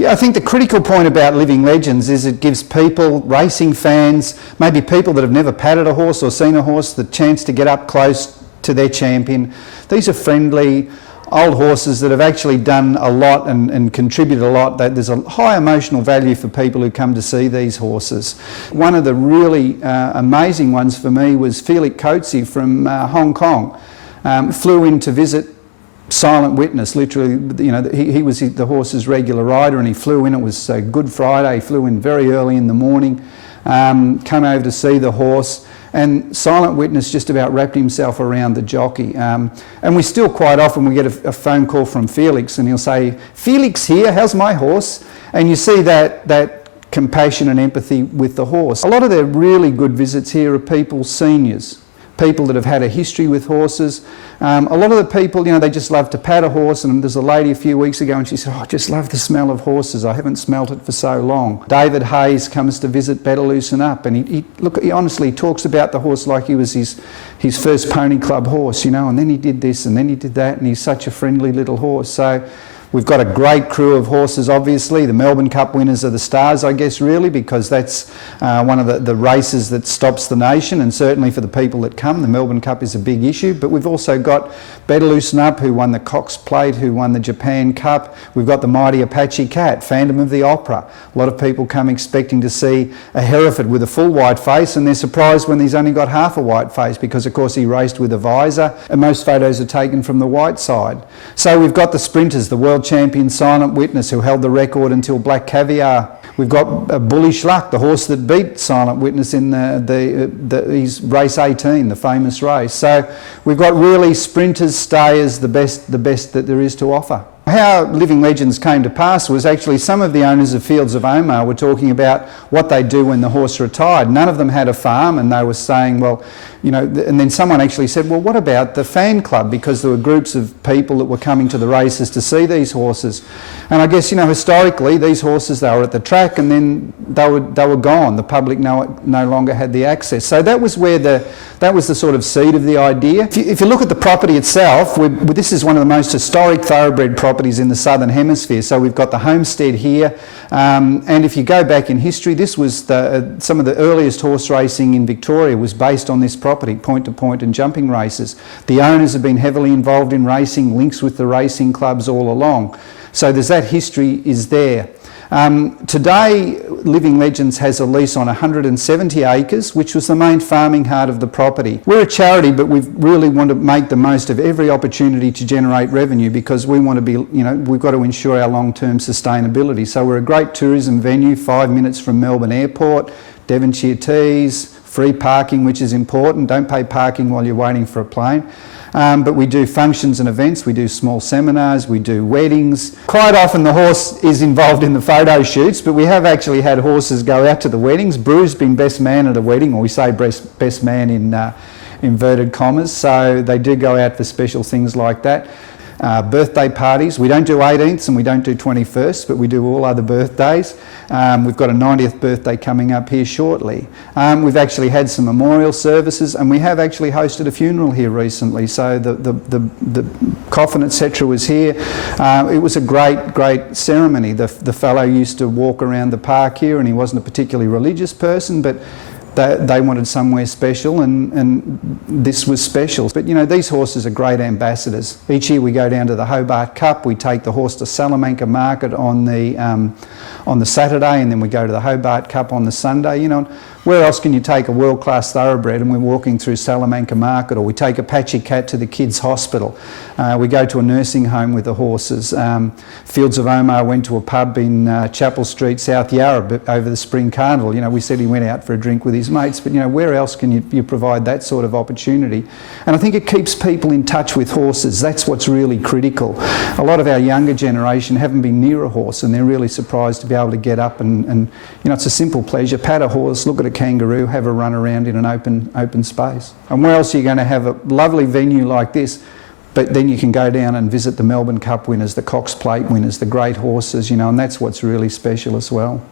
Yeah, I think the critical point about Living Legends is it gives people, racing fans, maybe people that have never patted a horse or seen a horse, the chance to get up close to their champion. These are friendly, old horses that have actually done a lot and contributed a lot. There's a high emotional value for people who come to see these horses. One of the really amazing ones for me was Felix Coetzee from Hong Kong. Flew in to visit Silent Witness, literally, you know, he was the horse's regular rider, and he flew in. It was Good Friday. He flew in very early in the morning, came over to see the horse, and Silent Witness just about wrapped himself around the jockey. And we still quite often, we get a phone call from Felix, and he'll say, "Felix here, how's my horse?" And you see that compassion and empathy with the horse. A lot of their really good visits here are people, seniors, people that have had a history with horses. A lot of the people, you know, they just love to pat a horse, and there's a lady a few weeks ago and she said, "Oh, I just love the smell of horses. I haven't smelt it for so long." David Hayes comes to visit Better Loosen Up, and he honestly talks about the horse like he was his first pony club horse, you know, and then he did this and then he did that, and he's such a friendly little horse. So we've got a great crew of horses, obviously. The Melbourne Cup winners are the stars, I guess, really, because that's one of the races that stops the nation, and certainly for the people that come, the Melbourne Cup is a big issue. But we've also got Better Loosen Up, who won the Cox Plate, who won the Japan Cup. We've got the mighty Apache Cat, Phantom of the Opera. A lot of people come expecting to see a Hereford with a full white face, and they're surprised when he's only got half a white face, because of course he raced with a visor, and most photos are taken from the white side. So we've got the sprinters, the world champion Silent Witness, who held the record until Black Caviar. We've got Bullish Luck, the horse that beat Silent Witness in his race 18, the famous race. So we've got really sprinters, stayers, the best that there is to offer. How Living Legends came to pass was actually some of the owners of Fields of Omar were talking about what they do when the horse retired. None of them had a farm, and they were saying, well, you know, and then someone actually said, well, what about the fan club? Because there were groups of people that were coming to the races to see these horses. And I guess, you know, historically, these horses, they were at the track and then they were gone. The public no longer had the access. So that was where that was the sort of seed of the idea. If you look at the property itself, this is one of the most historic thoroughbred properties in the Southern Hemisphere. So we've got the homestead here, and if you go back in history, this was some of the earliest horse racing in Victoria was based on this property, point-to-point and jumping races. The owners have been heavily involved in racing, links with the racing clubs all along. So there's that history is there. Today, Living Legends has a lease on 170 acres, which was the main farming heart of the property. We're a charity, but we really want to make the most of every opportunity to generate revenue, because we want to be, you know, we've got to ensure our long-term sustainability. So we're a great tourism venue, 5 minutes from Melbourne Airport, Devonshire Tees, free parking, which is important. Don't pay parking while you're waiting for a plane. But we do functions and events, we do small seminars, we do weddings. Quite often the horse is involved in the photo shoots, but we have actually had horses go out to the weddings. Brew's been best man at a wedding, or we say best man in inverted commas, so they do go out for special things like that. Birthday parties, we don't do 18ths and we don't do 21st, but we do all other birthdays. We've got a 90th birthday coming up here shortly. We've actually had some memorial services, and we have actually hosted a funeral here recently, so the coffin etc. was here. It was a great ceremony. The fellow used to walk around the park here, and he wasn't a particularly religious person, but they wanted somewhere special, and this was special. But you know, these horses are great ambassadors. Each year we go down to the Hobart Cup, we take the horse to Salamanca Market on the Saturday, and then we go to the Hobart Cup on the Sunday. You know, where else can you take a world-class thoroughbred? And we're walking through Salamanca Market, or we take Apache Cat to the kids' hospital. We go to a nursing home with the horses. Fields of Omar went to a pub in Chapel Street, South Yarra, over the Spring Carnival. You know, we said he went out for a drink with his mates, but you know, where else can you provide that sort of opportunity? And I think it keeps people in touch with horses. That's what's really critical. A lot of our younger generation haven't been near a horse, and they're really surprised to be able to get up and you know, it's a simple pleasure. Pat a horse, look at a kangaroo, have a run around in an open space. And where else are you going to have a lovely venue like this? But then you can go down and visit the Melbourne Cup winners, the Cox Plate winners, the great horses, you know, and that's what's really special as well.